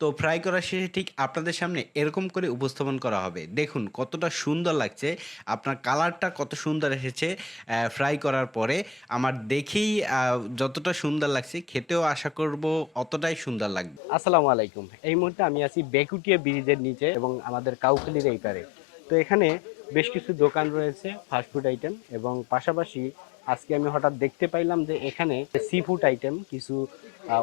তো ফ্রাই করা শেষে ঠিক আপনাদের সামনে এরকম করে উপস্থাপন করা হবে। দেখুন কতটা সুন্দর লাগছে। আপনার কালারটা কত সুন্দর এসেছে ফ্রাই করার পরে। আমার দেখেই যতটা সুন্দর লাগছে খেতেও আশা করব অতটাই সুন্দর লাগবে। আসসালামু আলাইকুম। এই মুহূর্তে আমি আছি বেকুটিয়া ব্রিজের নিচে এবং আমাদের কাউখালীর এই পারে। তো এখানে বেশ কিছু দোকান রয়েছে ফাস্টফুড আইটেম এবং পাশাপাশি আজকে আমি হঠাৎ দেখতে পাইলাম যে এখানে সি ফুড আইটেম কিছু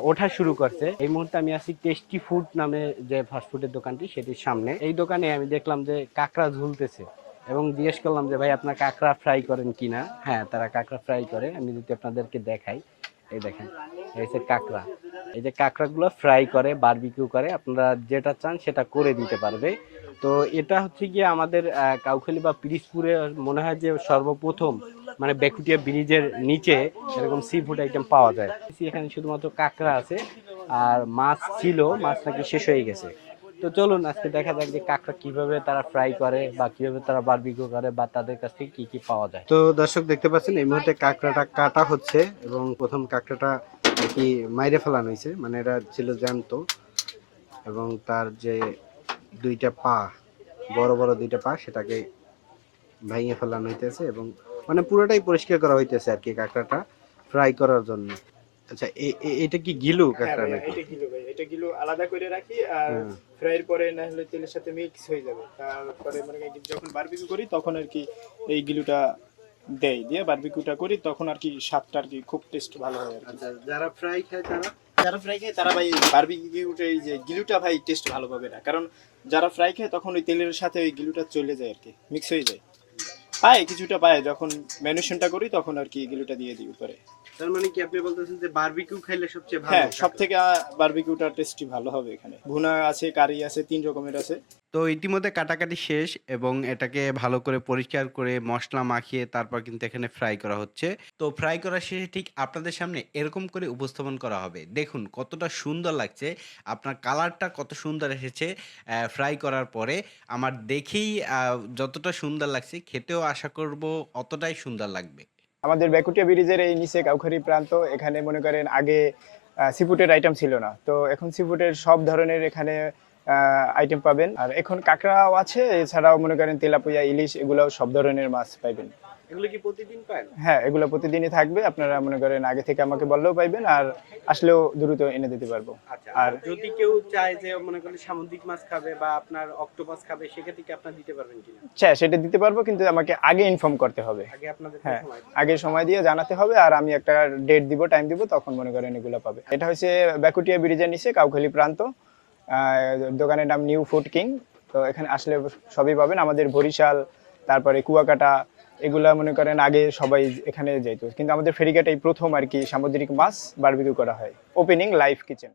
ওঠা শুরু করছে। এই মুহূর্তে আমি আছি টেস্টি ফুড নামে যে ফাস্টফুডের দোকানটি সেটির সামনে। এই দোকানে আমি দেখলাম যে কাঁকড়া ঝুলতেছে এবং জিজ্ঞেস করলাম যে ভাই আপনার কাঁকড়া ফ্রাই করেন কিনা। হ্যাঁ, তারা কাঁকড়া ফ্রাই করে। আমি যদি আপনাদেরকে দেখাই, এই দেখেন, এই হচ্ছে কাঁকড়া। এই যে কাঁকড়াগুলো ফ্রাই করে, বারবিকিউ করে, আপনারা যেটা চান সেটা করে দিতে পারবে। তো এটা হচ্ছে গিয়ে আমাদের কাউখালী বা পিরিজপুরে মনে হয় যে সর্বপ্রথম মানে বেকুটিয়া ব্রিজের নিচে এরকম সি ফুড আইটেম পাওয়া যায়। এখানে শুধুমাত্র কাঁকড়া আছে আর মাছ ছিল, মাছ নাকি শেষ হয়ে গেছে। তো চলুন আজকে দেখা যাক যে কাঁকড়া কিভাবে তারা ফ্রাই করে বা কিভাবে তারা বারবিকিউ করে বা তাদের কাছ থেকে কি কি পাওয়া যায়। তো দর্শক দেখতে পাচ্ছেন এই মুহূর্তে কাঁকড়াটা কাটা হচ্ছে এবং প্রথম কাঁকড়াটা কি মাইরে ফেলানো হয়েছে, মানে এটা ছিল জ্যান্ত এবং তার যে দুইটা পা, বড় বড় দুইটা পা, সেটাকে ভাঙিয়ে ফেলানো হইতেছে এবং মানে পুরোটাই পরিষ্কার করা হইতেছে আর কি কাঁকড়াটা ফ্রাই করার জন্য। আচ্ছা, এটা কি গিলু হ্যাঁ কাঁকড়া ভাই, নাকি? এটা কিলো ভাই, এটা কিলো আলাদা করে রাখি আর হ্যাঁ। ফ্রাইয়ের পরে না হলে তেলের সাথে মিক্স হয়ে যাবে। তারপরে মানে কি যখন বারবিকিউ করি তখন আর কি এই গিলুটা দিয়ে বারবিকিউটা করি, তখন আর কি স্বাদটা আর কি খুব টেস্ট ভালো হয় আর কি। আচ্ছা, যারা ফ্রাই খায় তারা? যারা ফ্রাই খায় তারা ভাই বারবিকিউটা এই যে গিলুটা ভাই টেস্ট ভালো পাবে না, কারণ যারা ফ্রাই খায় তখন ওই তেলের সাথে ওই গিলুটা চলে যায় আর কি, মিক্স হয়ে যায়। পায় কিছুটা পায়, যখন ম্যারিনেশনটা করি তখন আর কি গিলুটা দিয়ে দিই উপরে। তার মানে কি আপনি বলতেছেন যে বারবিকিউ খাইলে সবচেয়ে ভালো? হ্যাঁ, সব থেকে বারবিকিউটা টেস্টি ভালো হবে। এখানে ভুনা আছে, কারি আছে, ৩ রকমের আছে। তো ইতিমধ্যে কাটাকাটি শেষ এবং এটাকে ভালো করে পরিষ্কার করে মসলা মাখিয়ে তারপর কিন্তু এখানে ফ্রাই করা হচ্ছে। তো ফ্রাই করা শেষে ঠিক আপনাদের সামনে এরকম করে উপস্থাপন করা হবে। দেখুন কতটা সুন্দর লাগছে। আপনার কালারটা কত সুন্দর এসেছে ফ্রাই করার পরে। আমার দেখেই যতটা সুন্দর লাগছে খেতেও আশা করব অতটাই সুন্দর লাগবে। আমাদের বেকুটিয়া ব্রিজের এই নিচে কাউখালী প্রান্ত, এখানে মনে করেন আগে সিফুডের আইটেম ছিল না, তো এখন সিফুডের সব ধরনের এখানে আইটেম পাবেন। আর এখন কাঁকড়াও আছে, এছাড়াও মনে করেন তেলাপিয়া, ইলিশ, এগুলোও সব ধরনের মাছ পাইবেন। এগুলো কি প্রতিদিন পান? হ্যাঁ, এগুলো প্রতিদিনই থাকবে। আপনারা মনে করেন আগে থেকে আমাকে বললেও পাইবেন, আর আসলেও দ্রুত এনে দিতে পারবো। আচ্ছা, আর আর যদি কেউ চায় যে মনে করেন সামুদ্রিক মাছ খাবে বা আপনার অক্টোপাস খাবে, সেক্ষেত্রে কি আপনারা দিতে পারবেন কিনা? সেটা দিতে পারবো, কিন্তু আমাকে আগে ইনফর্ম করতে হবে। আগে আপনাদের হ্যাঁ, সময় আগে সময় দিয়ে জানাতে হবে, আর আমি একটা ডেট দিব, টাইম দিব, তখন মনে করেন এগুলো পাবে। এটা হচ্ছে বেকুটিয়া ব্রিজের নিচে কাউখালী প্রান্ত। দোকানের নাম নিউ ফুড কিং। তো এখানে আসলে সবই পাবেন। আমাদের বরিশাল, তারপরে কুয়াকাটা, এগুলা মনে করেন আগে সবাই এখানে যেত, কিন্তু আমাদের ফেরিঘাট এই প্রথম আর কি সামুদ্রিক মাছ বারবিকিউ করা হয়। Opening live kitchen.